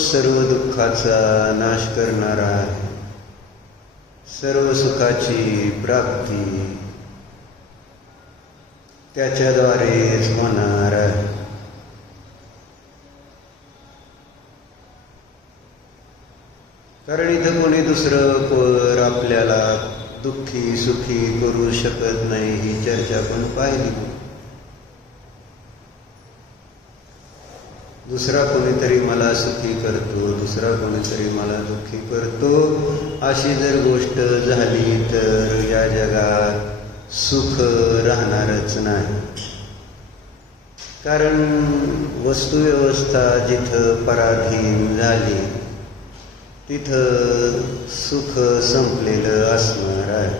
सर्व दुःखाचा नाश करणारा आहे, सर्व सुखाची प्राप्ती त्याच्याद्वारेच होणार आहे. कारण इथं कोणी दुसरं पर आपल्याला दुःखी सुखी करू शकत नाही ही चर्चा पण पाहिली. दुसरा कोणीतरी मला सुखी करतो, दुसरा कोणीतरी मला दुःखी करतो, अशी जर गोष्ट झाली तर या जगात सुख राहणारच नाही. कारण वस्तुव्यवस्था जिथं पराधीन झाली तिथं सुख संपलेलं असणार आहे.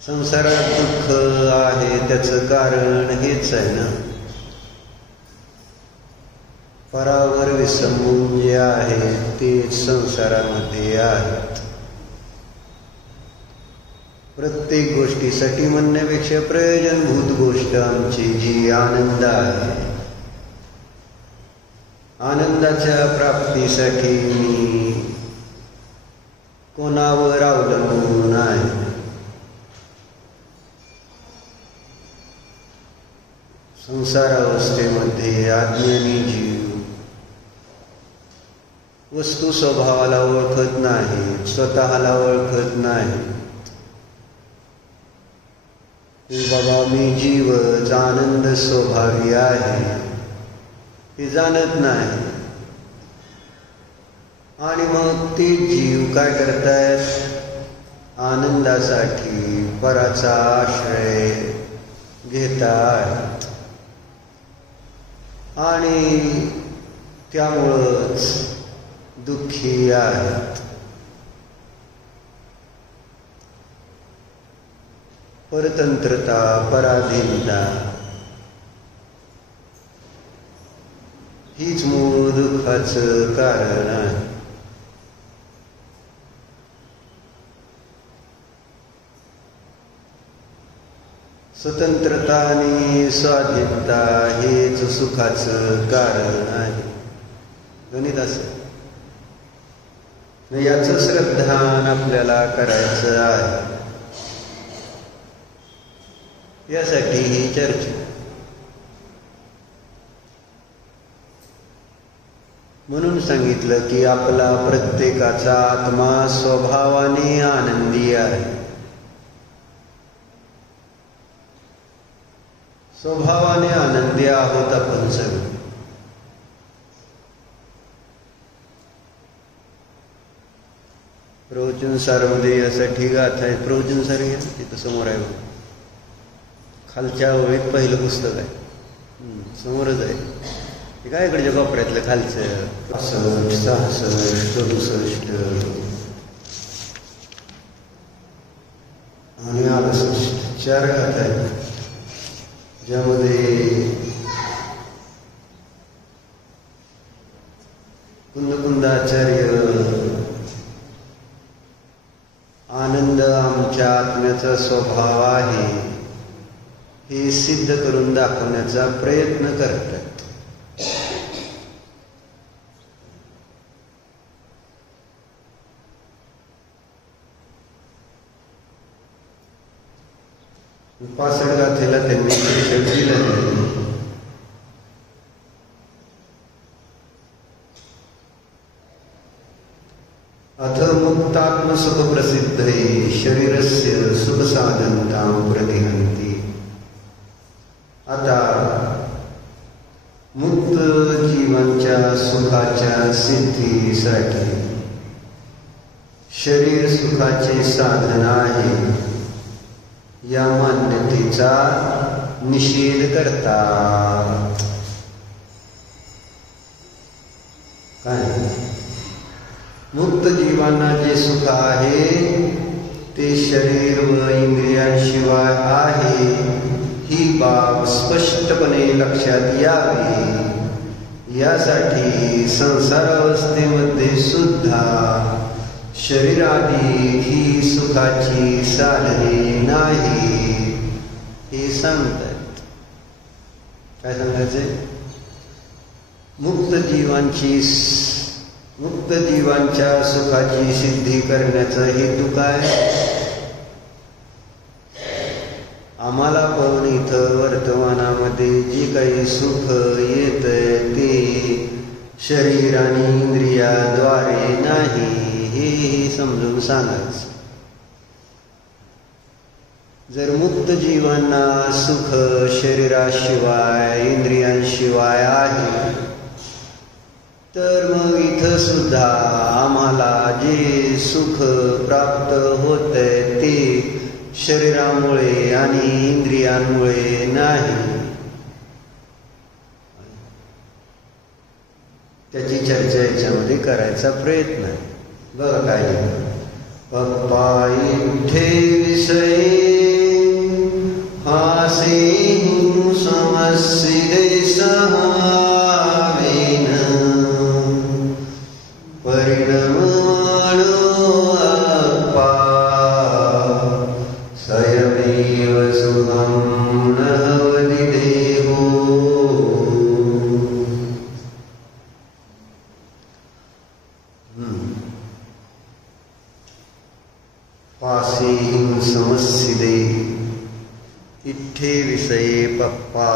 संसारात दुःख आहे त्याचं कारण हेच आहे ना, परावर विसंबून जे आहे ते संसारामध्ये आहेत. प्रत्येक गोष्टीसाठी म्हणण्यापेक्षा प्रयोजनभूत गोष्ट आमची जी आनंद आहे, आनंदाच्या प्राप्तीसाठी मी कोणावर अवलंबून आहे. संसारावस्थेमध्ये अज्ञानी जीव वस्तू स्वभावाला ओळखत नाही, स्वतःला ओळखत नाही. बाबा मी जीवच आनंद स्वभावी आहे हे जाणत नाही. आणि मग ते जीव काय करतायत, आनंदासाठी पराचा आश्रय घेतात आणि त्यामुळंच दुःखी आहेत. परतंत्रता, पराधीनता हीच मूळ दुःखाचं कारण आहे. स्वतंत्रता आणि स्वाधीनता हेच सुखाचं कारण आहे. गणित असं याचं श्रद्धान आपल्याला करायचं आहे. यासाठी ही चर्चा. म्हणून सांगितलं की आपला प्रत्येकाचा आत्मा स्वभावाने आनंदी आहे. स्वभावाने आनंदी आहोत आपण सगळे. प्रवचनसारमध्ये यासाठी गाथा आहे. प्रवचनसार या तिथं समोर आहे बघा, खालच्या ओळीत पहिलं पुस्तक आहे, समोरच आहे. हे काय इकडच्या कोपऱ्यातलं खालचं 65, 66, 67 आणि 68 4 गाथा आहेत, ज्यामध्ये कुंदकुंदाचार्य आनंद आमच्या आत्म्याचा स्वभाव आहे हे सिद्ध करून दाखवण्याचा प्रयत्न करतात. पासष्ट गाथेला त्यांनी दिलं. अथ मुक्तात्मसुख प्रसिद्धे शरीरस्य सुख साधनतां प्रतिहंती. आता मुक्त जीवांच्या सुखाच्या सिद्धीसाठी शरीर सुखाचे साधन आहे या मान्यतेचा निषेध करतात. काय? मुक्त जीवांना जे सुख आहे ते शरीर व इंद्रियांशिवाय आहे ही बाब स्पष्टपणे लक्षात यावी यासाठी संसारावस्थेमध्ये सुद्धा शरीरादी ही सुखाची साधने नाही हे सांगतात. काय सांगायचे? मुक्त जीवांच्या सुखाची सिद्धी करण्याचा हेतू काय? आम्हाला पण इथं वर्तमानामध्ये जे काही सुख येतंय ते शरीर आणि इंद्रियाद्वारे नाही हे समजून सांगायचं. जर मुक्त जीवांना सुख शरीराशिवाय इंद्रियांशिवाय आहे तर मग इथं सुद्धा आम्हाला जे सुख प्राप्त होतंय ते शरीरामुळे आणि इंद्रियांमुळे नाही. त्याची चर्चा याच्यामध्ये करायचा प्रयत्न आहे. बघा काय पप्पा इठे विषये हासे समस्ये सहावेन परिणमानो अप्पा स्वयमेव सुखं नवति देहो. पासेहिं समस्सिदे इठ्ठे विषये पप्पा.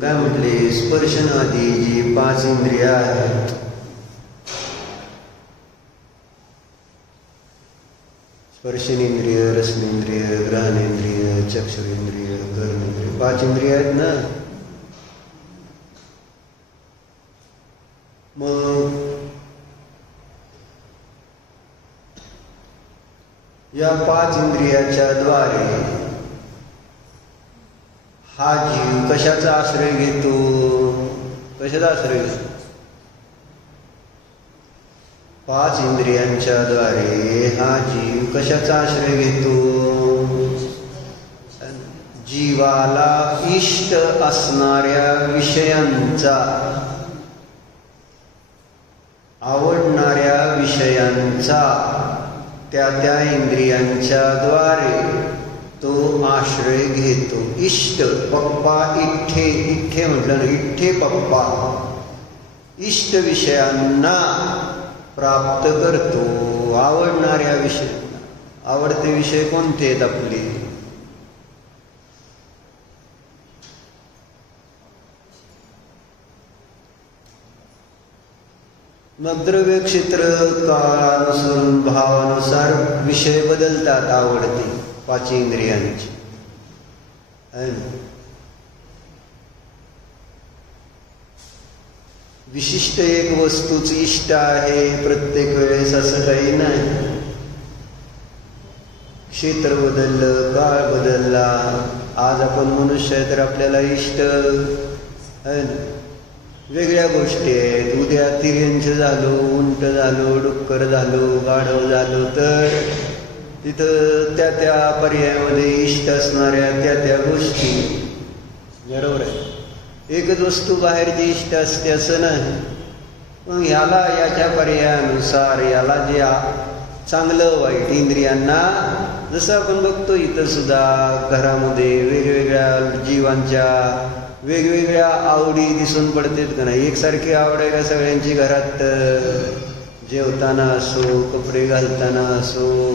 काय म्हटले? स्पर्शनादी जी 5 इंद्रिया आहेत स्पर्शनेंद्रिय, रसनेंद्रिय, ग्रहणेंद्रिय, चक्षुरेंद्रिय, कर्मेंद्रिय 5 इंद्रिय आहेत ना. मग या 5 इंद्रियाच्या द्वारे हा जीव कशाचा आश्रय घेतो? कशाचा आश्रय घेतो? 5 इंद्रियांच्या द्वारे हा जीव कशाचा आश्रय घेतो? जीवाला इष्ट असणाऱ्या विषयांचा, आवडणाऱ्या विषयांचा त्या त्या इंद्रियांच्या द्वारे तो आश्रय घेतो. इष्ट पप्पा इठ्ठे, इठ्ठे म्हटलं ना, इठ्ठे पप्पा, इष्ट विषयांना प्राप्त करतो. आवडणाऱ्या विषय, आवडते विषय कोणते आहेत आपले? मग द्रव्य क्षेत्र काळानुसार भावानुसार विषय बदलतात. आवडते पाच इंद्रियांची. विशिष्ट एक वस्तूच इष्ट आहे प्रत्येक वेळेस असं काही नाही. क्षेत्र बदललं, काळ बदलला. आज आपण मनुष्य आहे तर आपल्याला इष्ट वेगळ्या गोष्टी आहेत. उद्या तिर्यंच झालो, उंट झालो, डुक्कर झालो, गाढव झालो तर तिथं त्या त्या पर्यायामध्ये इष्ट असणाऱ्या त्या त्या गोष्टी. बरोबर आहे. एकच वस्तू बाहेरची इष्ट असते असं नाही. मग याला याच्या पर्यायानुसार याला जे चांगलं वाईट इंद्रियांना, जसं आपण बघतो इथं सुद्धा घरामध्ये वेगवेगळ्या जीवांच्या वेगवेगळ्या आवडी दिसून पडतात का नाही? एकसारखी आवड आहे का सगळ्यांची घरात? जेवताना असो, कपडे घालताना असो,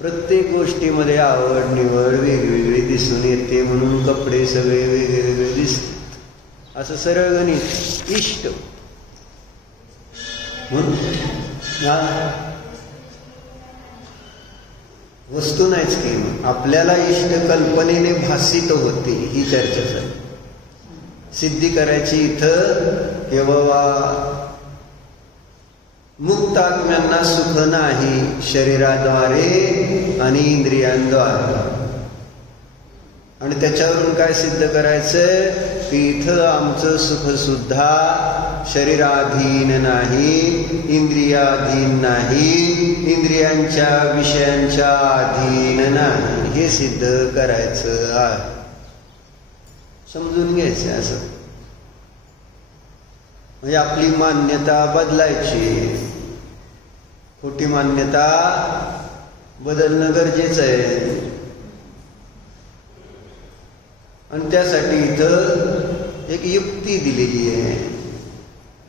प्रत्येक गोष्टीमध्ये आवड निवड वेगवेगळी दिसून येते. म्हणून कपडे सगळे वेगवेगळे दिसतात. असं सरळ गणित. इष्ट वस्तू नाहीच की. आपल्याला इष्ट कल्पनेने भासित होते. ही चर्चा झाली. सिद्धी करायची इथं की बाबा मुक्त आत्म्यांना सुख नाही शरीराद्वारे आणि इंद्रियांद्वारे. आणि त्याच्यावरून काय सिद्ध करायचं की इथं आमचं सुख सुद्धा शरीराधीन नाही, इंद्रियाधीन नाही, इंद्रियांच्या विषयांच्या अधीन नाही. हे सिद्ध करायचं आहे. समजून घ्यायचं असं. म्हणजे आपली मान्यता बदलायची. खोटी मान्यता बदलणं गरजेचं आहे. आणि त्यासाठी इथं एक युक्ती दिलेली आहे.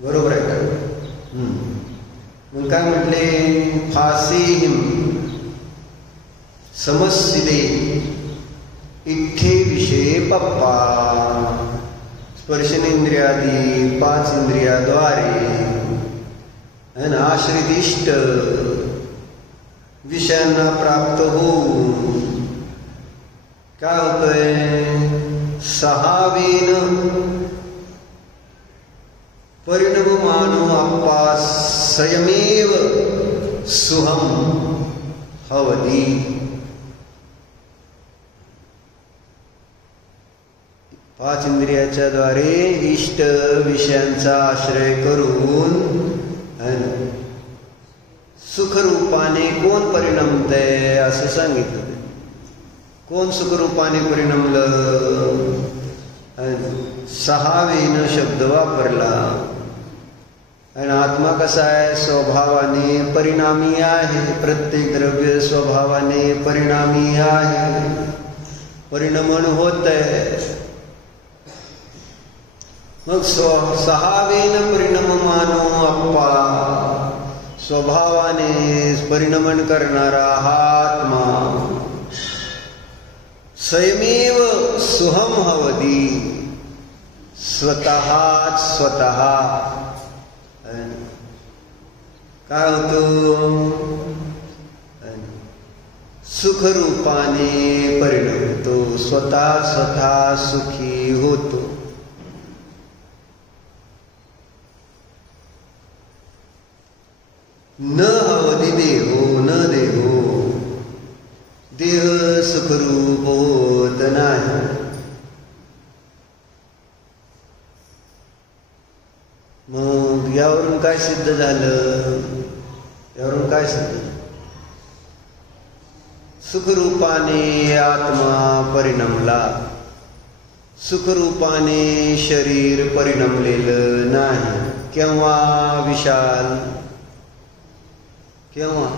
बरोबर आहे का? मग काय म्हटले? फासेहिम समस्सिदे इठ्ठे विषय पप्पा. स्पर्शनेंद्रियादी पाच इंद्रियाद्वारे आश्रित इष्ट विषयांना प्राप्त होऊन काय होतंय? सहावेन परिणममानो अप्पा स्वयमेव सुहम हवती. पाच इंद्रियाच्या द्वारे इष्ट विषयांचा आश्रय करून सुखरूपाने कोण परिणमतंय असं सांगितलं. कोण सुखरूपाने परिणमलं? सहावेनं शब्द वापरला. आणि आत्मा कसा आहे? स्वभावाने परिणामी आहे. प्रत्येक द्रव्य स्वभावाने परिणामी आहे. परिणमन होत आहे. मग सहावेन परिणममानो अप्पा, स्वभावाने परिणमन करणारा हा आत्मा स्वयमेव सुहम हवती. स्वतःच स्वतः काय होतो? सुखरूपाने परिणमतो. स्वतः स्वतः सुखी होतो. न हवती देहो न देहो. देह सुखरूप होत नाही. मग यावरून काय सिद्ध झालं? यावरून काय सिद्ध? सुखरूपाने आत्मा परिणमला. सुखरूपाने शरीर परिणमलेलं नाही. केव्हा विशाल? केव्हा?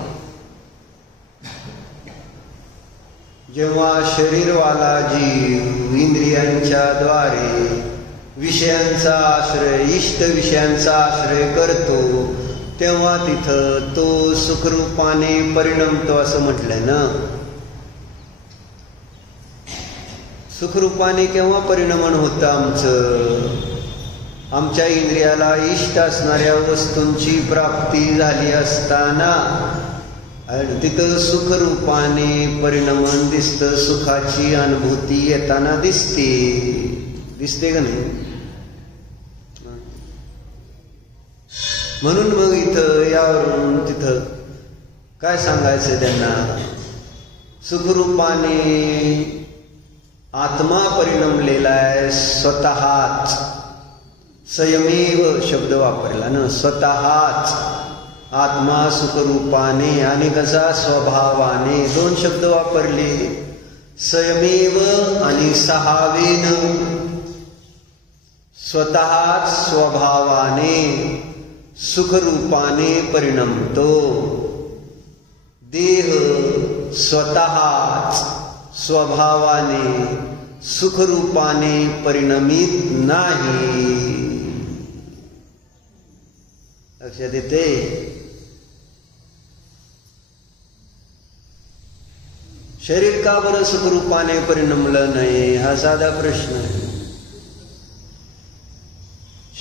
जेव्हा शरीरवाला जीव इंद्रियांच्या द्वारे विषयांचा आश्रय, इष्ट विषयांचा आश्रय करतो, तेव्हा तिथं तो सुखरूपाने परिणमतो असं म्हटलंय ना. सुखरूपाने केव्हा परिणमन होतं आमचं? आमच्या इंद्रियाला इष्ट असणाऱ्या वस्तूंची प्राप्ती झाली असताना तिथं सुखरूपाने परिणमन दिसतं. सुखाची अनुभूती येताना दिसते का नाही? म्हणून मग इथं यावरून तिथं काय सांगायचं त्यांना? सुखरूपाने आत्मा परिणमलेला आहे स्वतःच. स्वयमेव शब्द वापरला ना, स्वतःच आत्मा सुखरूपाने आणि कसा? स्वभावाने. दोन शब्द वापरले, स्वयमेव आणि सहावेन. स्वतःच स्वभावाने सुखरूपाने परिणमतो. देह स्वतःच स्वभावाने सुखरूपाने परिणमित नाही. लक्षात येते? शरीर का बरं सुखरूपाने परिणमलं नाही हा साधा प्रश्न आहे.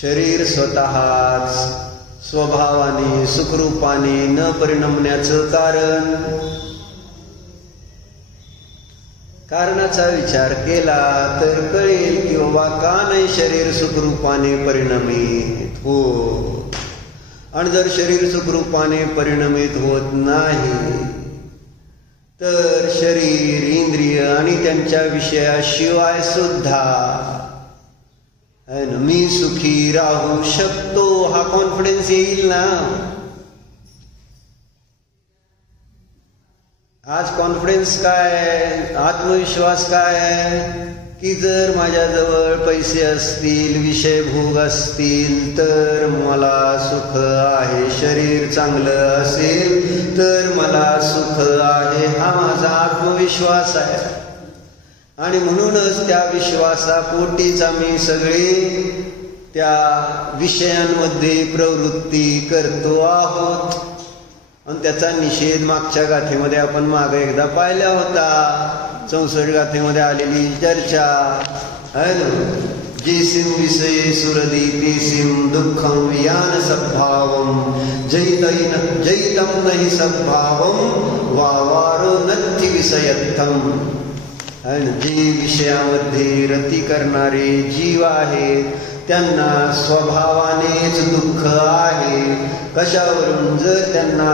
शरीर स्वतःच स्वभावाने सुखरूपाने न परिणमण्याचं कारणाचा विचार केला तर कळेल की बाबा का नाही शरीर सुखरूपाने परिणमित होत. आणि जर शरीर सुखरूपाने परिणमित होत नाही तर शरीर, इंद्रिय आणि त्यांच्या विषयाशिवाय सुद्धा मी सुखी राहू शकतो हा कॉन्फिडन्स येईल ना. आज कॉन्फिडन्स काय, आत्मविश्वास काय की जर माझ्याजवळ पैसे असतील, विषय भोग असतील तर मला सुख आहे, शरीर चांगलं असेल तर मला सुख आहे, हा माझा आत्मविश्वास आहे. आणि म्हणूनच त्या विश्वासापोटीच आम्ही सगळे त्या विषयांमध्ये प्रवृत्ती करतो आहोत. आणि त्याचा निषेध मागच्या गाथेमध्ये आपण मागे एकदा पाहिला होता. 64 गाथेमध्ये आलेली चर्चा है ना. जेसिम विषये सुरदी तेसिम दुःखम वियान सद्भावम जैतम नहि सद्भावम वावारो नत्थि विषयत्थम. जे विषयामध्ये रती करणारे जीव आहेत त्यांना स्वभावानेच दुःख आहे. कशावरून? जर त्यांना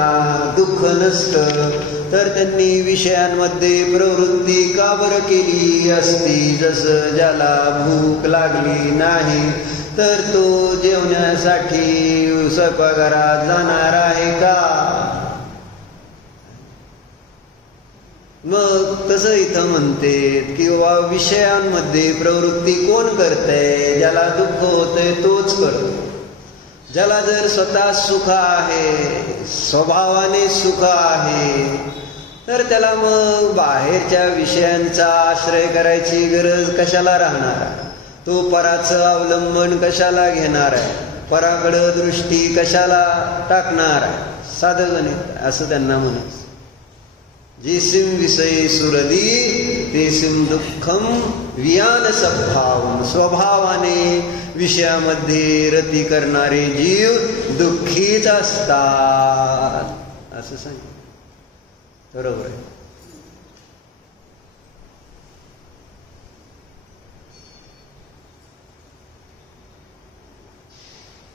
दुःख नसतं तर त्यांनी विषयांमध्ये प्रवृत्ती का बरं केली असती? जसं ज्याला भूक लागली नाही तर तो जेवण्यासाठी स्वयंपाकघरात जाणार आहे का? मग तसं इथं म्हणते की बाबा विषयांमध्ये प्रवृत्ती कोण करतंय? ज्याला दुःख होतंय तोच करतो. ज्याला जर स्वतः सुख आहे, स्वभावाने सुख आहे तर त्याला मग बाहेरच्या विषयांचा आश्रय करायची गरज कशाला राहणार आहे? तो पराचं अवलंबन कशाला घेणार आहे? पराकडं दृष्टी कशाला टाकणार आहे? साधं गणित असं त्यांना म्हणत. जेसिम विषये सुरदी तेसिम दुःखम वियान सद्भावम. स्वभावाने विषयामध्ये रती करणारे जीव दुःखीच असतात असं सांग. बरोबर आहे.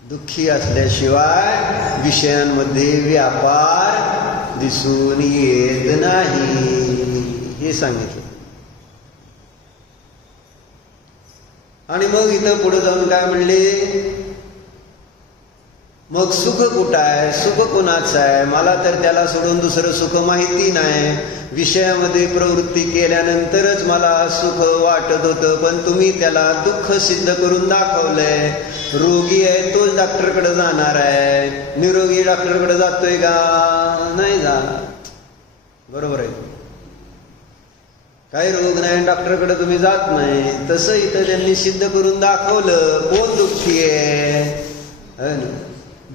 दुःखी असल्याशिवाय विषयांमध्ये व्यापार दिसून येत नाही हे सांगितलं. आणि मग इथं पुढे जाऊन काय म्हणले? मग सुख कुठं आहे, सुख कोणाचं आहे? मला तर त्याला सोडून दुसरं सुख माहिती नाही. विषयामध्ये प्रवृत्ती केल्यानंतरच मला सुख वाटत होतं, पण तुम्ही त्याला दुःख सिद्ध करून दाखवलंय. रोगी आहे तोच डॉक्टरकडे जाणार आहे, निरोगी डॉक्टरकडे जातोय का? नाही जाणार. बरोबर आहे. काही रोग नाही डॉक्टरकडे तुम्ही जात नाही. तसं इथं त्यांनी सिद्ध करून दाखवलं. कोण दुःखी आहे?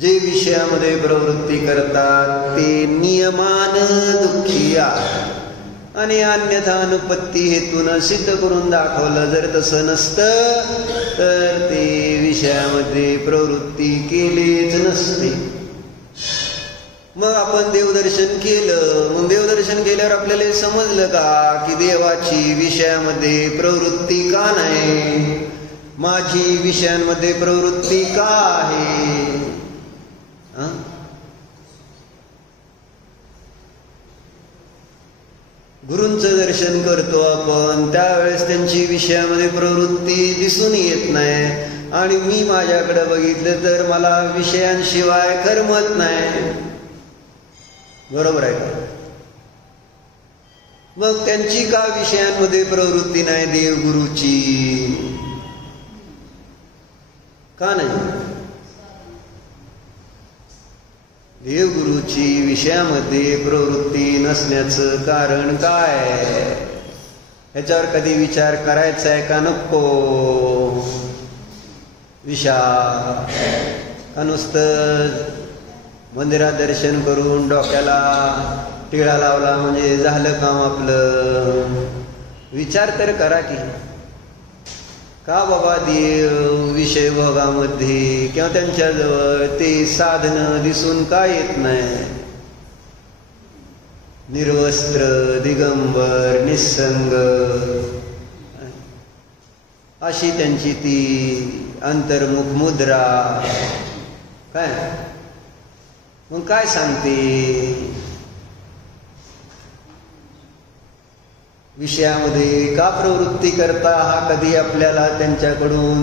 जे विषयामध्ये प्रवृत्ती करतात ते नियमान दुःखी आहे. आणि अन्यथा अनुपत्ती हेतून सिद्ध करून दाखवलं. जर तसं नसतं तर ते विषयामध्ये प्रवृत्ती केलीच नसते. मग आपण देवदर्शन केलं. मग देवदर्शन केल्यावर आपल्याला समजलं का की देवाची विषयामध्ये प्रवृत्ती का नाही, माझी विषयांमध्ये प्रवृत्ती का आहे? गुरूंचं दर्शन करतो आपण, त्यावेळेस त्यांची विषयामध्ये प्रवृत्ती दिसून येत नाही. आणि मी माझ्याकडे बघितलं तर मला विषयांशिवाय करमत नाही. बरोबर आहे का? मग त्यांची का विषयांमध्ये प्रवृत्ती नाही? देवगुरूची का नाही? देवगुरूची विषयामध्ये प्रवृत्ती नसण्याचं कारण काय? ह्याच्यावर कधी विचार करायचा आहे का नको? विचार का नुसतं मंदिरात दर्शन करून डोक्याला टिळा लावला म्हणजे झालं काम आपलं? विचार तर करा की का बाबा देव विषय भोगामध्ये किंवा त्यांच्याजवळ ते साधन दिसून का येत नाही? निर्वस्त्र, दिगंबर, निसंग अशी त्यांची ती अंतर्मुख मुद्रा. काय मग काय सांगते? विषयामध्ये का प्रवृत्ती करता हा कधी आपल्याला त्यांच्याकडून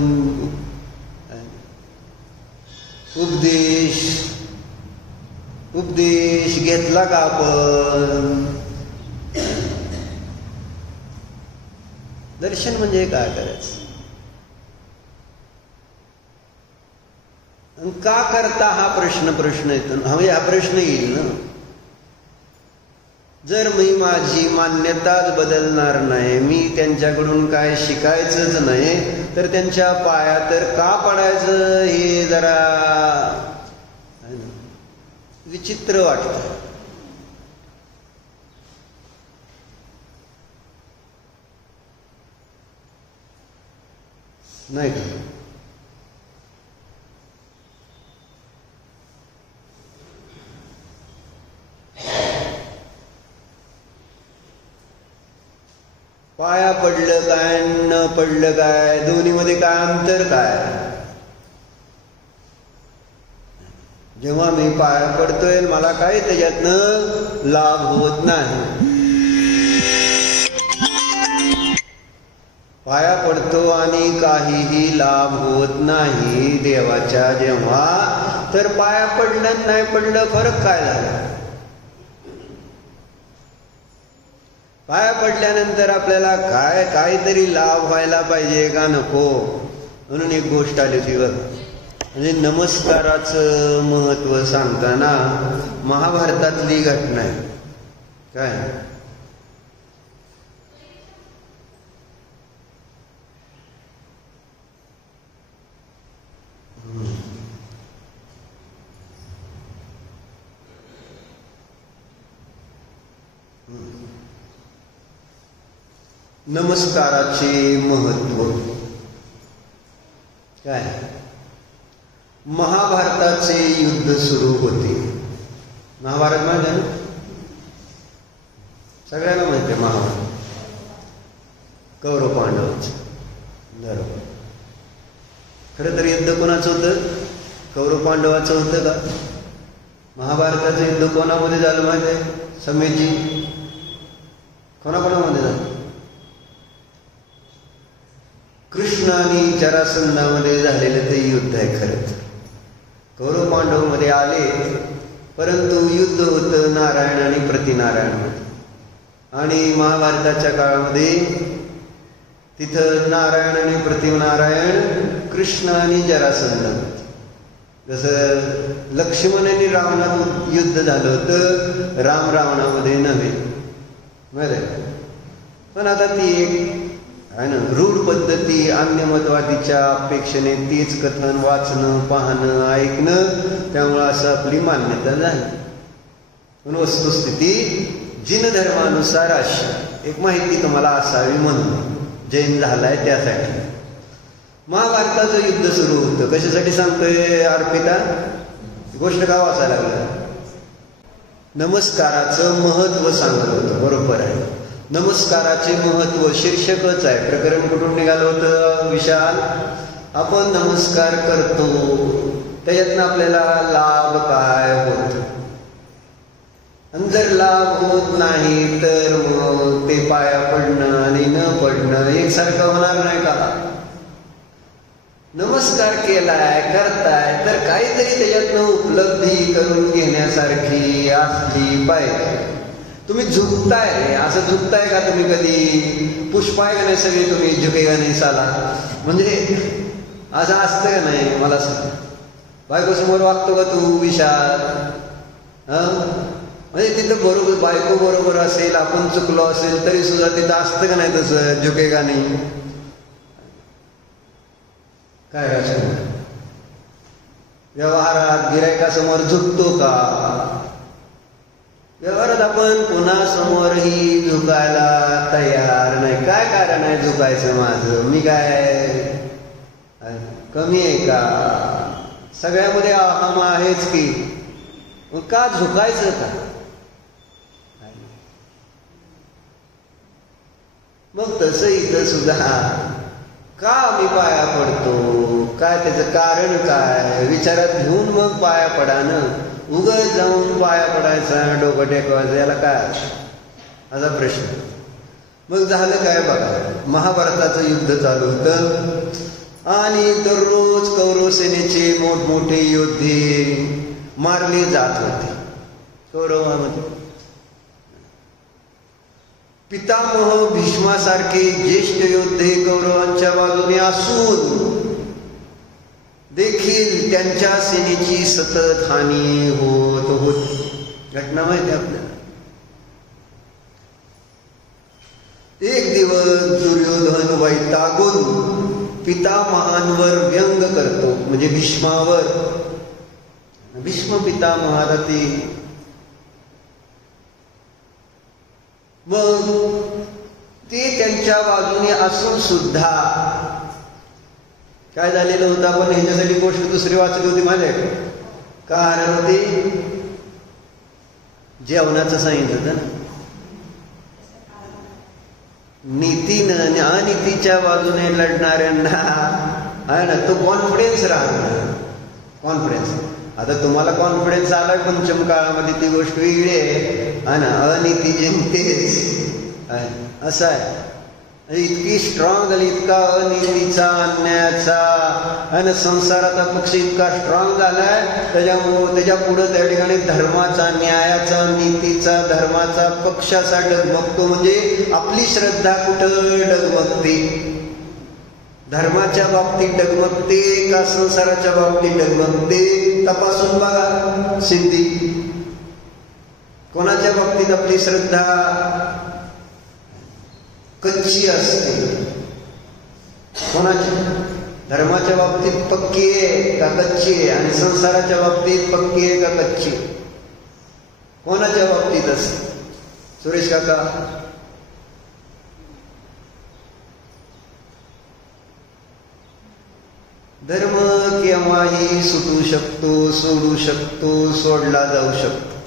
उपदेश घेतला का आपण? दर्शन म्हणजे काय करायचं? का करता हा प्रश्न येतो. हा प्रश्न येईल ना. जर मी माझी मान्यताच बदलणार नाही, मी त्यांच्याकडून काय शिकायचंच नाही, तर त्यांच्या पायात तर का पडायचं? हे जरा विचित्र वाटतं. नाही का? पाया पडलं काय न पडलं काय, दोन्हीमध्ये काय अंतर काय? जेव्हा मी पाया पडतोय मला काही त्याच्यातनं लाभ होत नाही. पाया पडतो आणि काहीही लाभ होत नाही देवाच्या. जेव्हा तर पाया पडलं नाही पडलं फरक काय झाला? पाया पडल्यानंतर आपल्याला काहीतरी लाभ व्हायला पाहिजे का नको? म्हणून एक गोष्ट आली होती बघ. म्हणजे नमस्काराचं महत्व सांगताना महाभारतातली घटना आहे. काय नमस्काराचे महत्व काय? महाभारताचे युद्ध सुरू होते. महाभारत माहिती आहे ना? सगळ्यांना माहिती आहे महाभारत. कौरव पांडवांचं. बरोबर. खरं तर युद्ध कोणाचं होतं? कौरव पांडवाचं होतं का? महाभारताचं युद्ध कोणामध्ये झालं माहिती आहे? समेजी कोणाकोणामध्ये झालं? कृष्ण आणि जरासंधामध्ये झालेलं ते युद्ध आहे. खरं तर कौरव पांडव मध्ये आले, परंतु युद्ध होतं नारायण आणि प्रतिनारायण. आणि महाभारताच्या काळामध्ये तिथं नारायण आणि प्रतिनारायण, कृष्ण आणि जरासंध. जसं लक्ष्मण आणि रावणात युद्ध झालं होतं, राम रावणामध्ये नव्हे. बरं, पण आता ती एक आहे ना रूढ पद्धती, अन्यमतवादीच्या अपेक्षेने तीच कथन वाचणं, पाहणं, ऐकणं, त्यामुळं असं आपली मान्यता झाली. पण वस्तुस्थिती जिनधर्मानुसार अशी एक माहिती तुम्हाला असावी म्हणून जैन झालाय त्यासाठी. महाभारताचं युद्ध सुरू होतं. कशासाठी सांगतोय अर्पिता? गोष्ट का वाचायला लागलं? नमस्काराचं महत्व सांगत होतं. बरोबर आहे, नमस्काराचे महत्व शीर्षकच आहे. प्रकरण कुठून निघालं होतं विशाल? आपण नमस्कार करतो, त्याच्यातनं आपल्याला लाभ काय होतो, आणि जर लाभ होत नाही तर मग ते पाया पडणं आणि न पडणं एकसारखं होणार नाही का? नमस्कार केलाय, करताय, तर काहीतरी त्याच्यातनं उपलब्धी करून घेण्यासारखी असली पाहिजे. तुम्ही झुकताय, असं झुकताय का तुम्ही कधी? पुष्पाय का नाही सगळे तुम्ही, झुकेगा नाही साला, म्हणजे असं असतं का नाही? मला सांग, बायको समोर वागतो का तू विशाल? म्हणजे तिथं बरोबर बायको बरोबर असेल, आपण चुकलो असेल तरी सुद्धा तिथं असतं का नाही तसं, झुकेगा नाही? काय राशन व्यवहारात गिरायकासमोर झुकतो का? व्यवहारात आपण कोणासमोरही झुकायला तयार नाही. काय कारण आहे झुकायचं? माझं मी काय कमी आहे का? सगळ्यामध्ये अहम आहेच की, मग का झुकायचं का? मग तसं इथं सुद्धा का आम्ही पाया पडतो, काय त्याचं कारण काय विचारात घेऊन मग पाया पडा ना. उगाच जाऊन पाया पडायचा, डोकं टेकवायचं, याला काय असा प्रश्न. मग झालं काय बघा, महाभारताचं युद्ध चालू होतं आणि दररोज कौरव सेनेचे मोठमोठे योद्धे मारले जात होते. कौरवामध्ये पितामह भीष्मासारखे ज्येष्ठ योद्धे कौरवांच्या बाजूने असून देखील त्यांच्या सेनेची सतत हानी होत होती. घटना माहिती आपल्याला. एक दिवस दुर्योधन वैतागून पितामहांवर व्यंग करतो, म्हणजे भीष्मावर. भीष्म पितामहाला ते मग ते त्यांच्या बाजूने असून सुद्धा काय झालेलं होतं, आपण ह्याच्यासाठी गोष्ट दुसरी वाचली होती माझ्या. कारण होते जेवणाचं सांगितलं होतं ना. नीतीनं आणि अनितीच्या बाजूने लढणाऱ्यांना आहे ना तो कॉन्फिडन्स राहणार. कॉन्फिडन्स आता तुम्हाला कॉन्फिडन्स आलाय पंचम काळामध्ये, ती गोष्ट वेगळी आहे ना. अनिती जिंकतेच असं आहे. इतकी स्ट्रॉंग झाली, इतका अनितीचा अन्यायाचा आणि संसाराचा पक्ष इतका स्ट्रॉंग झालाय, त्याच्यामुळं त्याच्या पुढं त्या ठिकाणी धर्माचा, न्यायाचा, नीतीचा, धर्माचा पक्ष असा डगमगतो. म्हणजे आपली श्रद्धा कुठं डगमगते? धर्माच्या बाबतीत डगमगते का संसाराच्या बाबतीत डगमगते? तपासून बघा सिद्धी. कोणाच्या बाबतीत आपली श्रद्धा कच्ची असते? कोणाच्या? धर्माच्या बाबतीत पक्की आहे का कच्ची आहे? आणि संसाराच्या बाबतीत पक्की आहे का कच्ची? कोणाच्या बाबतीत असते? सुरेश काका धर्म केव्हाही सुटू शकतो, सोडू शकतो, सोडला जाऊ शकतो.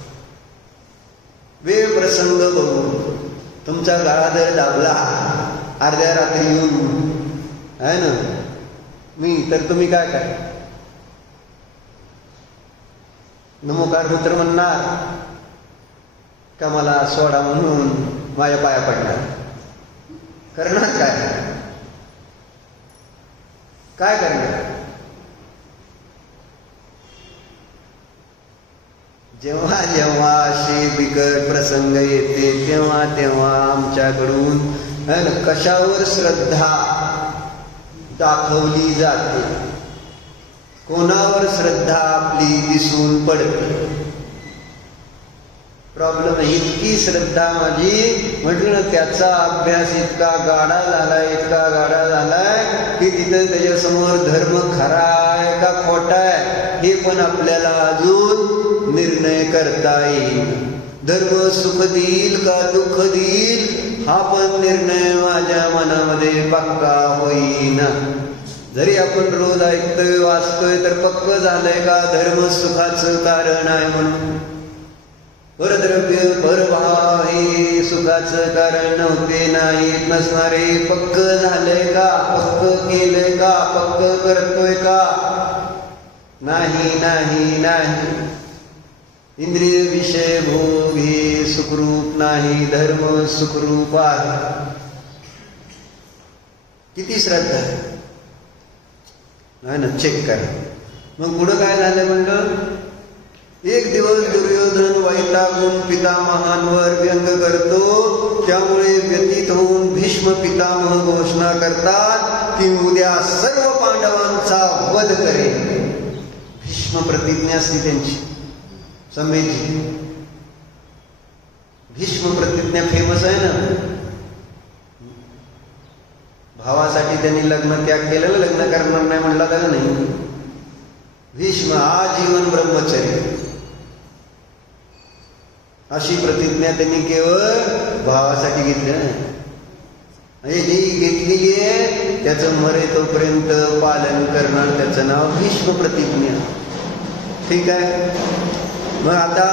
वेळ प्रसंग बघून तुमचा गळा जर दाबला अर्ध्या रात्री येऊन आहे ना मी, तर तुम्ही काय काय नमोकार पुत्र म्हणणार का मला सोडा म्हणून माझ्या पाया पडणार? करणार काय? काय करणार? जेव्हा जेव्हा असे बिकट प्रसंग येते तेव्हा तेव्हा आमच्याकडून कशावर श्रद्धा दाखवली जाते, कोणावर श्रद्धा आपली दिसून पडते. प्रॉब्लेम इतकी श्रद्धा माझी म्हटलं त्याचा अभ्यास इतका गाढा झालाय की तिथं त्याच्यासमोर धर्म खरा आहे का खोटा आहे हे पण आपल्याला अजून निर्णय करता येईल. धर्म सुख देईल का दुःख देईल हा पण निर्णय माझ्या मनामध्ये पक्का होईना. जरी आपण रोज ऐकतोय वाचतोय तर पक्क झालंय का धर्म सुखाचं कारण आहे म्हणून. परद्रव्य परभाव हे सुखाचं कारण नव्हते, नाहीत नसणारे. पक्क झालंय का, पक्क केलंय का, पक्क करतोय का? नाही नाही नाही. इंद्रिय विषय भोग हे सुखरूप नाही, धर्म सुखरूप आहे. किती श्रद्धा आहे ना, चेक करा. मग पुढं काय झालं म्हणलं, एक दिवस दुर्योधन वैतागून पितामहांवर व्यंग करतो. त्यामुळे व्यतीत होऊन भीष्म पितामह घोषणा करतात की उद्या सर्व पांडवांचा वध करेल. भीष्म प्रतिज्ञा असते त्यांची, समेची भीष्म प्रतिज्ञा फेमस आहे ना. भावासाठी त्यांनी लग्न त्याग केलेलं, लग्न करणार नाही म्हणला तर नाही. भीष्म आजीवन ब्रह्मचर्य अशी प्रतिज्ञा त्यांनी केवळ भावासाठी घेतली नाही. म्हणजे जी घेतलेली आहे त्याचं मरे तोपर्यंत पालन करणं, त्याचं नाव भीष्म प्रतिज्ञा. ठीक आहे. मग आता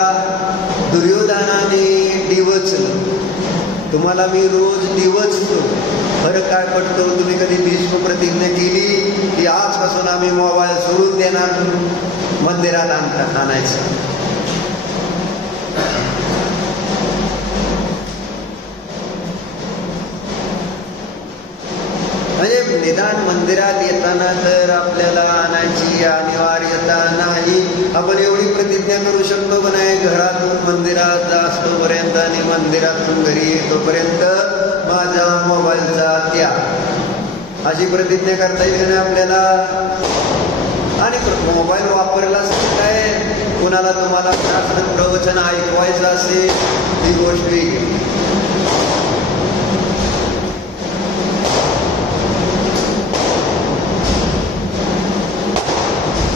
दुर्योधनाने डिवचलं. तुम्हाला मी रोज डिवचतो, फरक काय पडतो? तुम्ही कधी भीष्म प्रतिज्ञा केली की आजपासून आम्ही मोबाईल सोडून देणार, मंदिरात आणायचं. म्हणजे निदान मंदिरात येताना तर आपल्याला आणायची अनिवार्यता नाही. आपण एवढी प्रतिज्ञा करू शकतो का नाही, घरातून मंदिरात जास्तोपर्यंत आणि मंदिरातून घरी येतोपर्यंत माझा मोबाईलचा त्याग, अशी प्रतिज्ञा करता येईल नाही आपल्याला. आणि मोबाईल वापरलाच काय, कुणाला तुम्हाला शास्त्र प्रवचन ऐकवायचं असेल ही गोष्ट वेगळी.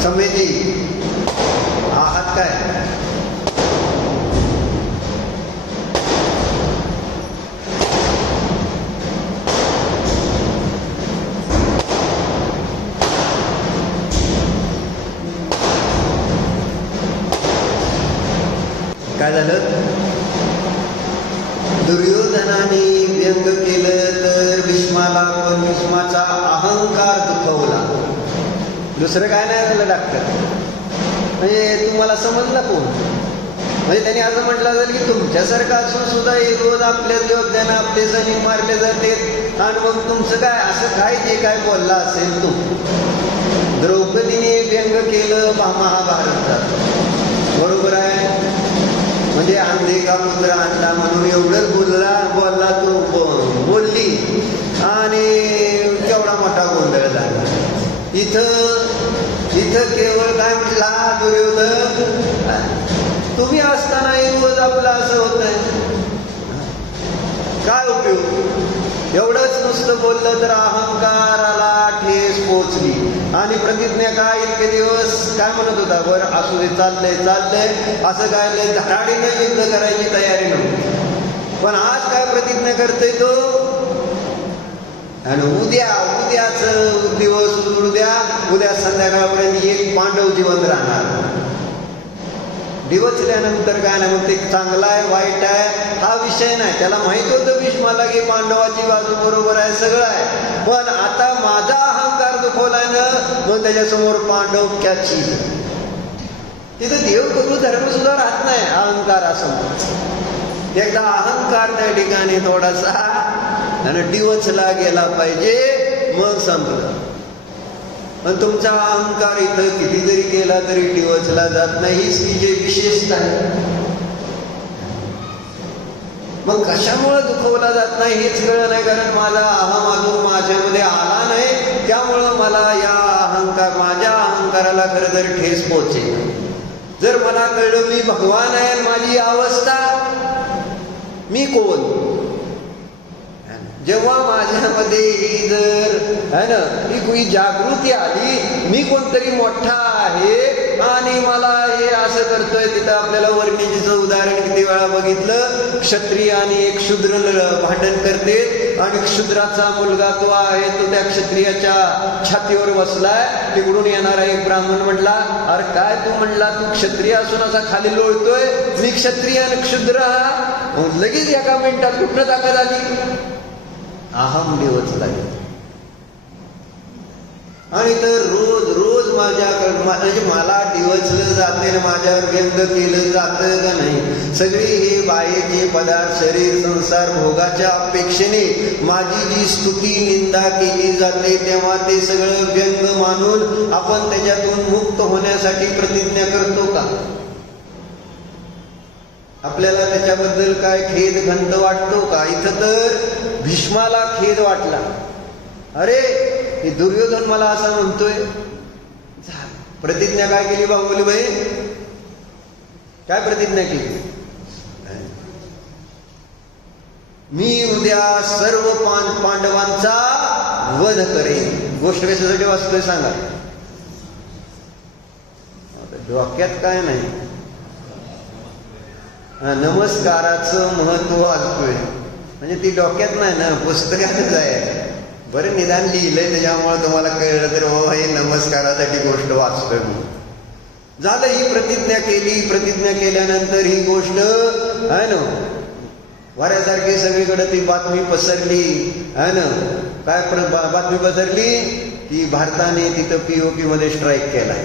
समेजी आहात काय? काय झालं? दुर्योधनाने व्यंग केलं तर भीष्माला पण भीष्माचा अहंकार दुखवला. दुसरं काय नाही झालं डॉक्टर. म्हणजे तुम्हाला समजलं कोण? म्हणजे त्यांनी असं म्हटलं असेल की तुमच्यासारखं असून सुद्धा रोज आपल्या योद्ध्यानं आपले सैनिक मारले जाते आणि मग तुमचं काय असं काय जे काय बोलला असेल तू. द्रौपदीने व्यंग केलं महाभारतात, बरोबर आहे. म्हणजे अंधे का पुत्र आणला म्हणून एवढंच बोलला तू बोलली आणि केवढा मोठा गोंधळ झाला. इथं केवळ काय म्हटला दुर्योधन, तुम्ही असताना रोज आपलं असं होत नाही, काय उपयोग? एवढंच नुसतं बोललं तर अहंकाराला ठेस पोचली. आणि प्रतिज्ञा काय इतके दिवस काय म्हणत होता, बरं असू दे, चाललंय असं काय धडाडीनं युद्ध करायची तयारी नव्हती. पण आज काय प्रतिज्ञा करतोय तो, आणि उद्याच दिवस उद्या संध्याकाळपर्यंत एक पांडव जिवंत राहणार. दिवसल्यानंतर काय नाही, मग ते चांगला आहे वाईट आहे हा विषय नाही. त्याला माहित होतं भीष्माला की पांडवाची बाजू बरोबर आहे, सगळं आहे. पण आता माझा अहंकार दुखवलाय ना, मग त्याच्यासमोर पांडव क्या चीज. तिथं देव करू धर्म सुद्धा राहत नाही अहंकारासमोर. एकदा अहंकार त्या ठिकाणी थोडासा आणि डिवचला गेला पाहिजे, मग संपलं. पण तुमचा अहंकार इथं किती जरी केला तरी डिवचला जात नाही. हीच तिची विशेषता आहे. मग कशामुळे दुखवला जात नाही हेच कळलं नाही. कारण माझा अहम अजून माझ्यामध्ये आला नाही. त्यामुळं मला या माझ्या अहंकाराला खरं तर ठेस पोहोचेल. जर मला कळलं मी भगवान आहे, माझी अवस्था, मी कोण, जेव्हा माझ्यामध्ये ही जर है ना ही जागृती आली, मी कोणतरी मोठा आहे आणि मला हे असं करतोय. तिथं आपल्याला वर्णिजीचं उदाहरण किती वेळा बघितलं. क्षत्रिय आणि एक शूद्र भांडण करते आणि क्षुद्राचा मुलगा तो आहे, तो त्या क्षत्रियाच्या छातीवर बसलाय. तिकडून येणारा एक ब्राह्मण म्हटला, अरे काय तू म्हणला, तू क्षत्रिय असून असा खाली लोळतोय, मी क्षत्रिय आणि क्षुद्र हा. लगेच एका मिनिटात कुठनं ताकद आली, अहम डिवचला गेला. आणि तर रोज रोज म्हणजे मला डिवचलं जाते, माझ्यावर व्यंग केलं जातं का नाही. सगळी हे बाहेरचे पदार्थ, शरीर, संसार, भोगाच्या अपेक्षेने माझी जी स्तुती निंदा केली जाते, तेव्हा ते सगळं व्यंग मानून आपण त्याच्यातून मुक्त होण्यासाठी प्रतिज्ञा करतो का? आपल्याला त्याच्याबद्दल काय खेद खंत वाटतो का? इथं तर भीष्माला खेद वाटला. अरे हे दुर्योधन मला असं म्हणतोय. प्रतिज्ञा काय केली बाहुबलीबाई? काय प्रतिज्ञा केली? मी उद्या सर्व पांडवांचा वध करेन. गोष्ट कशासाठी वाचतोय सांगा? डोक्यात काय नाही. नमस्काराचं महत्व वाचतोय म्हणजे ती डोक्यात नाही ना, पुस्तकातच आहे. बरं निदान लिहिलंय त्याच्यामुळे तुम्हाला कळलं तर हो हे नमस्कारासाठी गोष्ट वाचतोय म्हणून झालं. ही प्रतिज्ञा केली. प्रतिज्ञा केल्यानंतर ही गोष्ट आहे ना वाऱ्यासारखी सगळीकडे ती बातमी पसरली आहे ना. काय बातमी पसरली की भारताने तिथं POK मध्ये स्ट्राईक केलाय.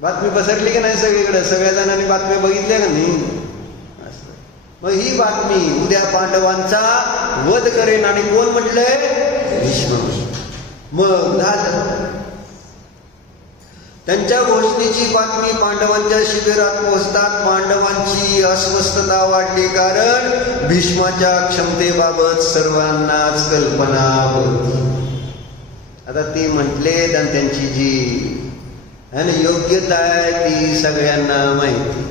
बातमी पसरली की नाही सगळीकडे? सगळ्या जणांनी बातम्या बघितल्या का नाही? मग ही बातमी उद्या पांडवांचा वध करेन आणि कोण म्हटलंय? भीष्म. मग झालं. त्यांच्या घोषणेची बातमी पांडवांच्या शिबिरात पोहोचतात. पांडवांची अस्वस्थता वाढली, कारण भीष्माच्या क्षमतेबाबत सर्वांनाच कल्पना होती. आता ते म्हटले आणि त्यांची जी आणि योग्यता आहे ती सगळ्यांना माहिती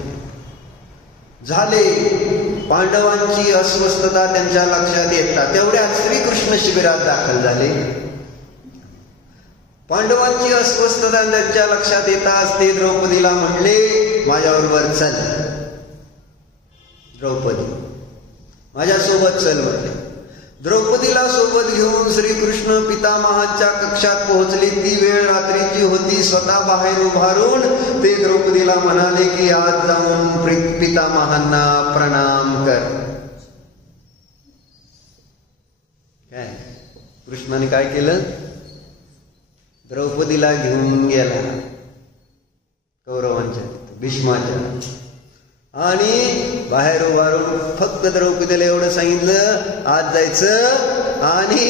झाले. पांडवांची अस्वस्थता त्यांच्या लक्षात येतात. तेवढ्यात श्रीकृष्ण शिबिरात दाखल झाले. पांडवांची अस्वस्थता त्यांच्या लक्षात येताच ते द्रौपदीला म्हणले, माझ्याबरोबर चल. द्रौपदी माझ्यासोबत चल म्हटले. द्रौपदीला सोबत घेऊन श्रीकृष्ण पितामहांच्या कक्षात पोहोचले. ती वेळ रात्रीची होती. स्वतः बाहेर उभारून ते द्रौपदीला म्हणाले की आज जाऊन पितामहांना प्रणाम कर. काय कृष्णाने काय केलं? द्रौपदीला घेऊन गेला कौरवांच्या भीष्माच्या आणि बाहेर उभारून फक्त द्रौपदीला एवढं सांगितलं, आज जायचं आणि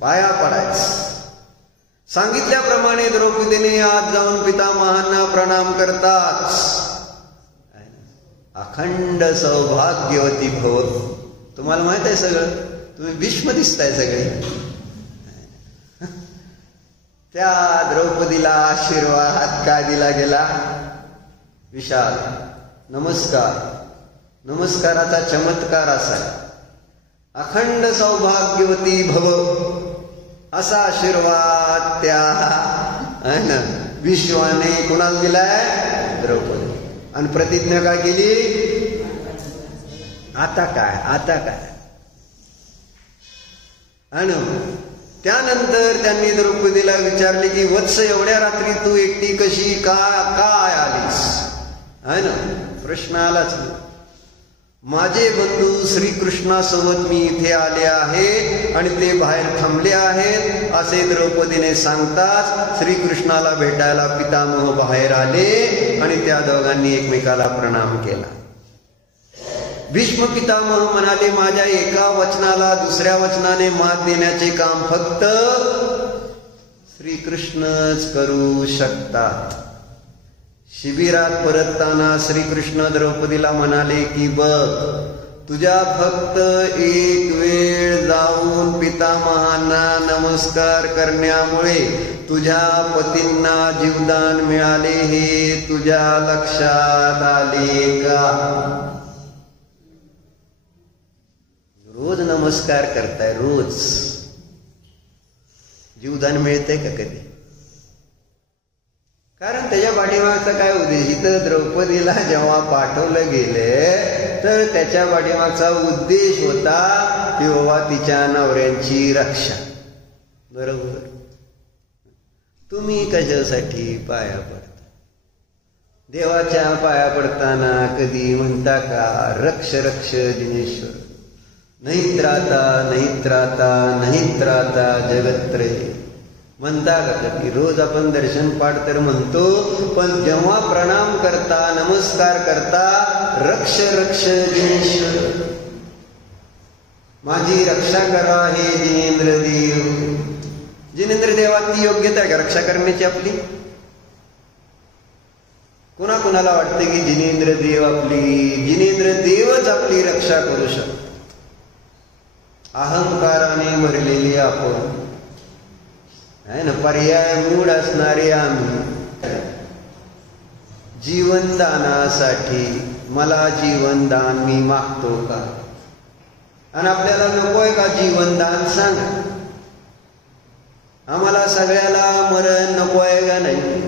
पाया पडायचं. सांगितल्याप्रमाणे द्रौपदीने आज जाऊन पितामहांना प्रणाम करतात. अखंड सौभाग्यवती भव. तुम्हाला माहित आहे सगळं, तुम्ही भीष्म दिसताय सगळे. त्या द्रौपदीला आशीर्वाद काय दिला गेला? विशाल नमस्कार. नमस्काराचा चमत्कार असा अखंड सौभाग्यवती भव असा आशीर्वाद त्या विश्वाने कुणाला दिलाय? द्रौपदी. आणि प्रतिज्ञा काय केली? आता काय, आता काय. आणि त्यानंतर त्यांनी द्रौपदीला विचारले की वत्स एवढ्या रात्री तू एकटी कशी काय आलीस? आहे ना, प्रश्न आलाच. माझे बंधू श्रीकृष्णासोबत मी इथे आले आहे आणि ते बाहेर थांबले आहेत असे द्रौपदीने सांगताच श्रीकृष्णाला भेटायला पितामह बाहेर आले आणि त्या दोघांनी एकमेकाला प्रणाम केला. भीष्म पितामह म्हणाले, माझ्या एका वचनाला दुसऱ्या वचनाने मात देण्याचे काम फक्त श्रीकृष्णच करू शकतात. शिबिरात परतताना श्रीकृष्ण द्रौपदीला म्हणाले की बघ, तुझ्या फक्त एक वेळ जाऊन पितामहांना नमस्कार करण्यामुळे तुझ्या पतींना जीवदान मिळाले हे तुझ्या लक्षात आले का? रोज नमस्कार करताय, रोज जीवदान मिळतंय का कधी? कारण त्याच्या पाठीमागचा काय उद्देश? इथं द्रौपदीला जेव्हा पाठवलं गेले तर त्याच्या पाठीमागचा उद्देश होता की बाबा तिच्या नवऱ्यांची रक्षा. बरोबर. तुम्ही कशासाठी पाया पडता? देवाच्या पाया पडताना कधी म्हणता का रक्ष रक्ष जिनेश्वर, नाही त्राता नाही त्राता नाही त्राता जगत्त्रये म्हणता का कधी? रोज आपण दर्शन पाठ तर म्हणतो, पण जेव्हा प्रणाम करता, नमस्कार करता, रक्ष रक्ष जिनेश्वर, माझी रक्षा करा हे जिनेंद्र देव. जिनेंद्र देवाची योग्यता आहे का रक्षा करण्याची आपली? कुणाला वाटते की जिनेंद्र देवच आपली रक्षा करू शकतो? अहंकाराने भरलेली आपण आहे ना, पर्याय मूड असणारे आम्ही. जीवनदानासाठी मला जीवनदान मी मागतो का? आणि आपल्याला नकोय का जीवनदान? सांगा. आम्हाला सगळ्याला मरण नकोय का नाही?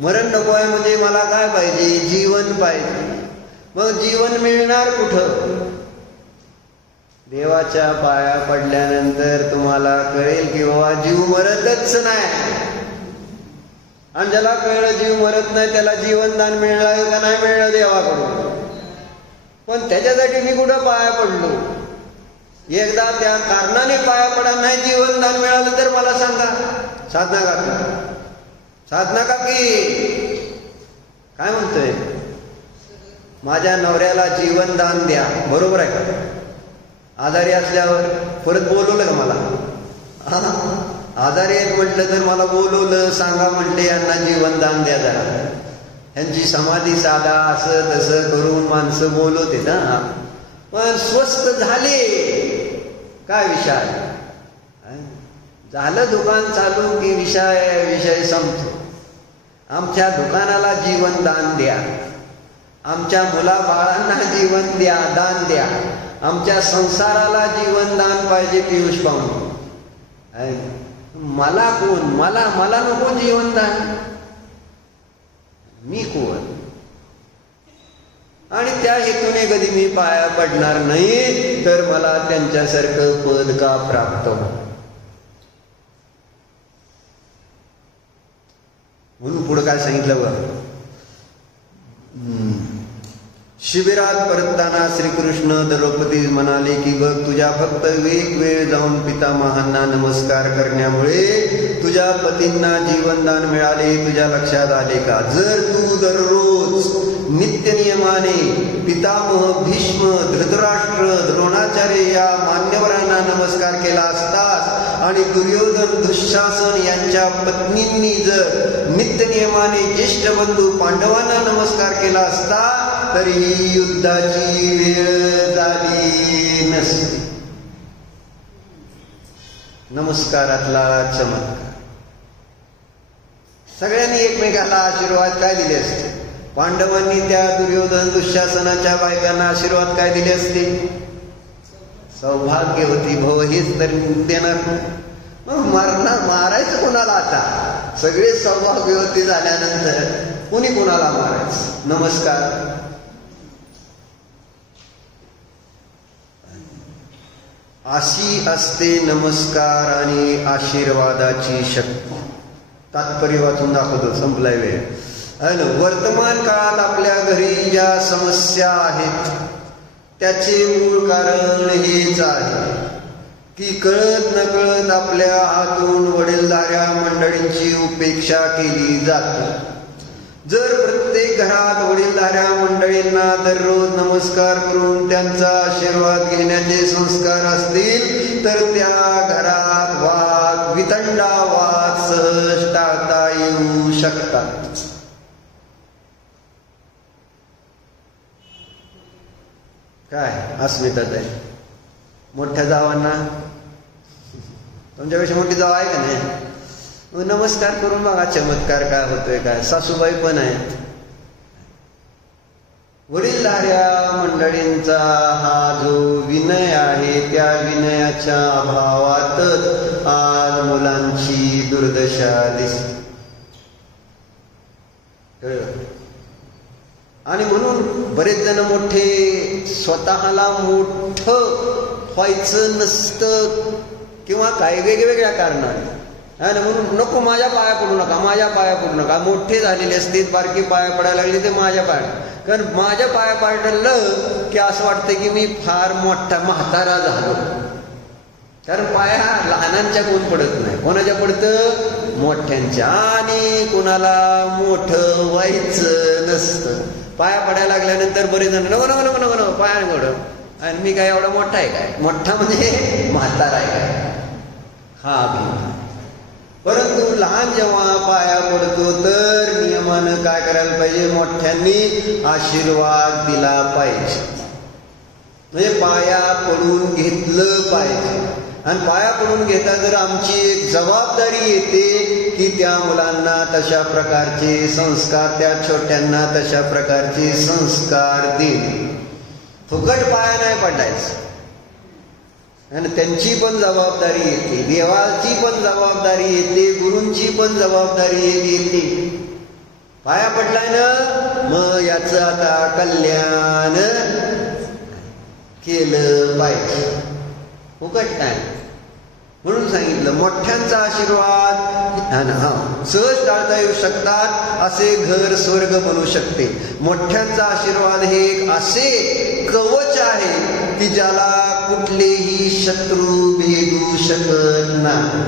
मरण नकोय म्हणजे मला काय पाहिजे? जीवन पाहिजे. मग जीवन मिळणार कुठं? देवाच्या पाया पडल्यानंतर तुम्हाला कळेल की बाबा जीव मरतच नाही. आणि ज्याला कळलं जीव मरत नाही त्याला जीवनदान मिळलं का नाही मिळलं देवाकडून? पण त्याच्यासाठी मी कुठं पाया पडलो? एकदा त्या कारणाने पाया पडा नाही जीवनदान मिळालं तर मला सांगा. साधना काकी काय म्हणतोय? माझ्या नवऱ्याला जीवनदान द्या. बरोबर आहे का? आजारी असल्यावर परत बोलवलं का मला? आजारी आहेत म्हटलं तर मला बोलवलं, सांगा म्हटले यांना जीवनदान द्या जरा, यांची समाधी साधा, असं तसं करून माणसं बोलवते ना. पण स्वस्त झाले काय विषय? झालं दुकान चालू की विषय संपतो. आमच्या दुकानाला जीवनदान द्या, आमच्या मुलाबाळांना जीवन द्या, दान द्या, आमच्या संसाराला जीवनदान पाहिजे. पियुष पाहून मला कोण? मला नको जीवनदान. मी कोण? आणि त्या हेतूने कधी मी पाया पडणार नाही तर मला त्यांच्यासारखं पद का प्राप्त हो? म्हणून पुढे काय सांगितलं बघ. शिबिरात परतताना श्रीकृष्ण द्रौपदी म्हणाले की बघ, तुझ्या फक्त एक वेळ जाऊन पितामहांना नमस्कार करण्यामुळे तुझ्या पतींना जीवनदान मिळाले तुझ्या लक्षात आले का? जर तू दररोज नित्य नियमाने पितामह, भीष्म, धृतराष्ट्र, द्रोणाचार्य या मान्यवरांना नमस्कार केला असतास आणि दुर्योधन, दुःशासन यांच्या पत्नींनी जर नित्य नियमाने ज्येष्ठ बंधू पांडवांना नमस्कार केला असता तरी युद्धाची वेळ झाली नसती. नमस्कारातला चमत्कार. सगळ्यांनी एकमेकाला आशीर्वाद काय दिले असते? पांडवांनी त्या दुर्योधन, दुःशासनाच्या बायकांना आशीर्वाद काय दिले असते? सौभाग्य होती भाऊ, हेच तर देणार. मग मारायचं कोणाला? आता सगळे सौभाग्यवती झाल्यानंतर कोणी कोणाला मारायचं? नमस्कार. अशी असते नमस्कार आणि आशीर्वादाची शक्ती. तात्पर्य वाचून दाखवतो, संपलाय वेळ. वर्तमान काळात आपल्या घरी ज्या समस्या आहेत त्याचे मूळ कारण हेच आहे की कळत नकळत आपल्या हातून वडीलधाऱ्या मंडळींची उपेक्षा केली जाते. जर प्रत्येक घरात वडीलधाऱ्या मंडळींना दररोज नमस्कार करून त्यांचा आशीर्वाद घेण्याचे संस्कार असतील तर त्या घरात वाद दंडावाद सहज टाळता येऊ शकतात. काय अस्मिताच आहे. मोठ्या जावांना, तुमच्यापेक्षा मोठी जाव आहे का नाही, नमस्कार करून बघा चमत्कार काय होतोय. काय सासूबाई पण आहेत. वडीलधाऱ्या मंडळींचा हा जो विनय आहे, त्या विनयाच्या अभावातच आज मुलांची दुर्दशा दिसते. आणि म्हणून बरेच जण मोठे स्वतःला मोठं व्हायचं नसतं किंवा काही वेगवेगळ्या कारणाने, आणि म्हणून नको माझ्या पाया पडू नका, माझ्या पाया पडू नका. मोठे झालेले असतील, बारकी पाया पडायला लागली ते माझ्या पाया, कारण माझ्या पाया पडलं की असं वाटतं की मी फार मोठा म्हातारा झालो. कारण पाया लहानांच्या कोण पडत नाही, कोणाच्या पडतं, मोठ्यांच्या. आणि कोणाला मोठं व्हायचं नसतं. पाया पडायला लागल्यानंतर बरेच जण नको नको नको नको नको पाया पडव, आणि मी काय एवढा मोठा आहे काय, मोठा म्हणजे म्हातारा आहे काय, हा अभिमान. परंतु लहान जेव्हा पाया पडतो तर नियमानं काय करायला पाहिजे, मोठ्यांनी आशीर्वाद दिला पाहिजे. म्हणजे पाया पडून घेतलं पाहिजे. आणि पाया पडून घेता जर आमची एक जबाबदारी येते की त्या मुलांना तशा प्रकारचे संस्कार, त्या छोट्यांना तशा प्रकारचे संस्कार देणे. फुकट पाया नाही पडायचं. आणि त्यांची पण जबाबदारी येते, देवाची पण जबाबदारी येते, गुरूंची पण जबाबदारी येते. पाया पडलाय ना, मग याचं आता कल्याण केलं पाहिजे, फुकट नाही. म्हणून सांगितलं मोठ्यांचा आशीर्वाद सहज टाळता येऊ शकतात. असे घर स्वर्ग बनू शकते. मोठ्यांचा आशीर्वाद हे एक असे कवच आहे की ज्याला कुठलेही शत्रू भेदू शकत नाही.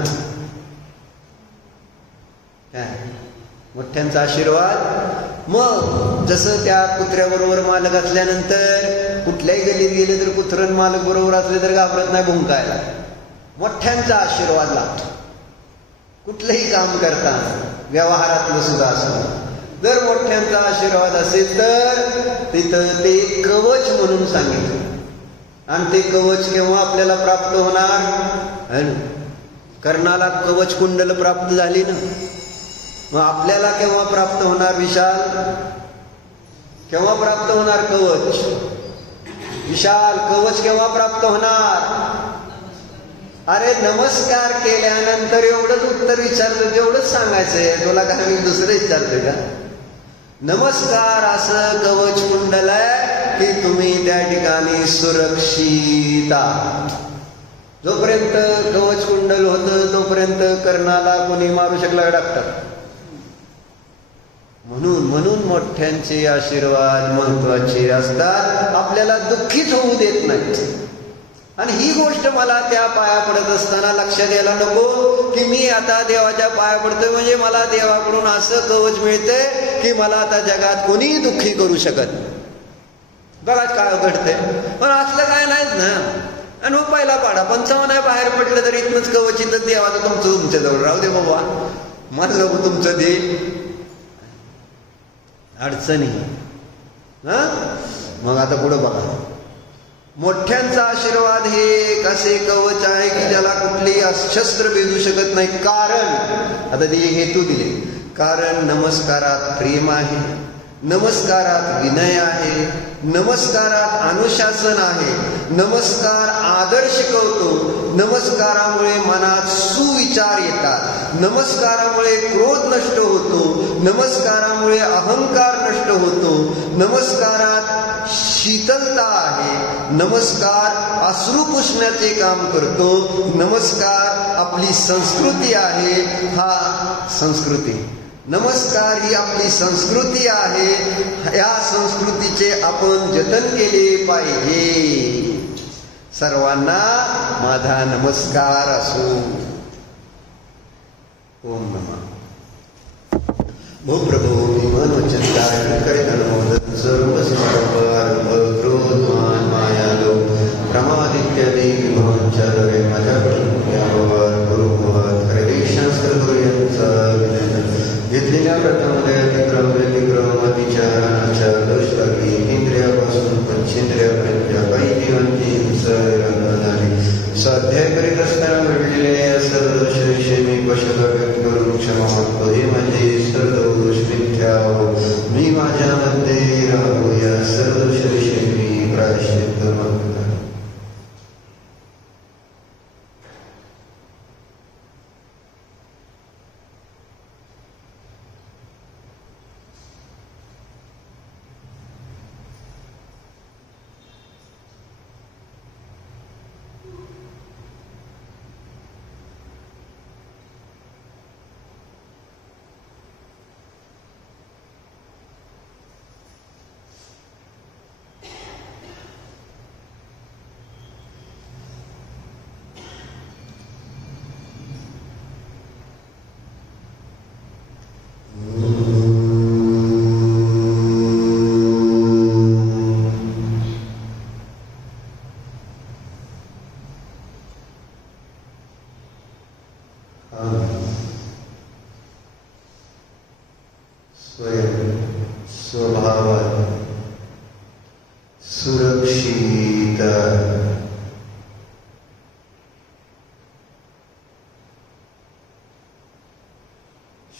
मोठ्यांचा आशीर्वाद. मग जसं त्या कुत्र्याबरोबर मालक असल्यानंतर कुठल्याही गल्लीत गेले तर कुत्रन मालक बरोबर असले तर घाबरत नाही भुंकायला. मोठ्यांचा आशीर्वाद लागतो कुठलंही काम करताना, व्यवहारातलं सुद्धा असं. जर मोठ्यांचा आशीर्वाद असेल तर तिथं ते कवच म्हणून सांगितलं. आणि ते कवच केव्हा आपल्याला प्राप्त होणार, कर्णाला कवच कुंडल प्राप्त झाली ना, मग आपल्याला केव्हा प्राप्त होणार विशाल, केव्हा प्राप्त होणार कवच, विशाल कवच केव्हा प्राप्त होणार. अरे नमस्कार केल्यानंतर एवढंच उत्तर विचारलं, तेवढंच सांगायचंय तुला, काय मी दुसरं विचारतोय का. नमस्कार असं कवच कुंडल आहे की तुम्ही त्या ठिकाणी सुरक्षित आहात. जोपर्यंत कवच कुंडल होतं तोपर्यंत कर्णाला कोणी मारू शकला डाक्टर. म्हणून मोठ्यांचे आशीर्वाद महत्वाचे असतात, आपल्याला दुःखीत होऊ देत नाहीत. आणि ही गोष्ट मला त्या पाया पडत असताना लक्षात यायला नको की मी आता देवाच्या पाया पडतोय म्हणजे मला देवाकडून असं कवच मिळतंय की मला आता जगात कोणीही दुःखी करू शकत. बघा काय घडतंय. पण असलं काय नाहीच ना. आणि मग पहिला पाडा 55 बाहेर पडलं तरी इथनंच कवच, इथंच देवाचं तुमचं तुमच्याजवळ राहू दे बाबा, माझं तुमचं दे, अडचणी. मग आता पुढं बघा. मोठ्यांचा आशीर्वाद हे एक असे कवच आहे की ज्याला कुठलेही शस्त्र भेदू शकत नाही. कारण आता ते हेतू दिले. कारण नमस्कारात प्रेम आहे, नमस्कारात विनय आहे, नमस्कारात अनुशासन आहे, नमस्कार आदर शिकवतो, नमस्कारामुळे मनात सुविचार येतात, नमस्कारामुळे क्रोध नष्ट होतो, नमस्कारामुळे अहंकार नष्ट होतो, नमस्कारात शीतलता आहे, नमस्कार अश्रू पुसण्याचे काम करतो, नमस्कार आपली संस्कृती आहे. हा संस्कृती, नमस्कार ही आपली संस्कृती आहे. या संस्कृतीचे आपण जतन केले पाहिजे. सर्वांना माझा नमस्कार असो. ओम नमः. भूप्रभो मनोचिंतायन करितनोदन सर्व समर्पण क्रोधमान मायालो प्रमादित्य देवी भवंचर माझ्याकडून गुरुभवत हरेश क्षमा हे माझे सर्व दोष मिथ्या हो. मी माझ्यामध्ये राहू या सर्व दोषांचे मी प्रायश्चित्त मागतो. स्वयं स्वभावात सुरक्षित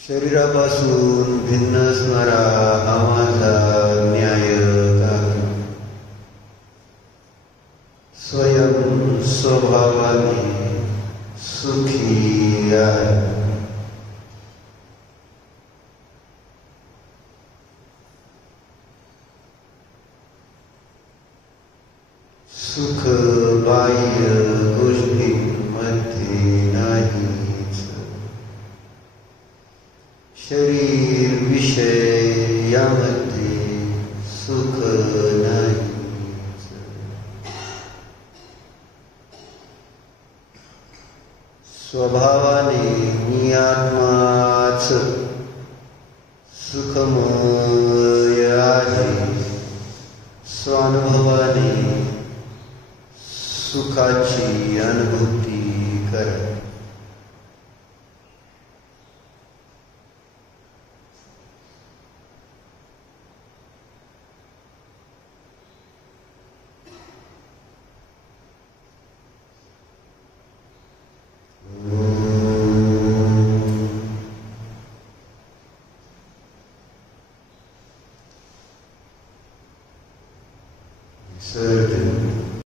शरीरापासून भिन्न असणारा हा माझा न्यायक आहे. स्वयं स्वभावाने सुखी आहे. सुख बाह्य गोष्टींमध्ये नाहीच. शरीर विषय यामध्ये सुख नाहीच. स्वभावाने मी आत्माच सुखमय आहे. स्वानुभवाने सुखाची अनुभूती करा.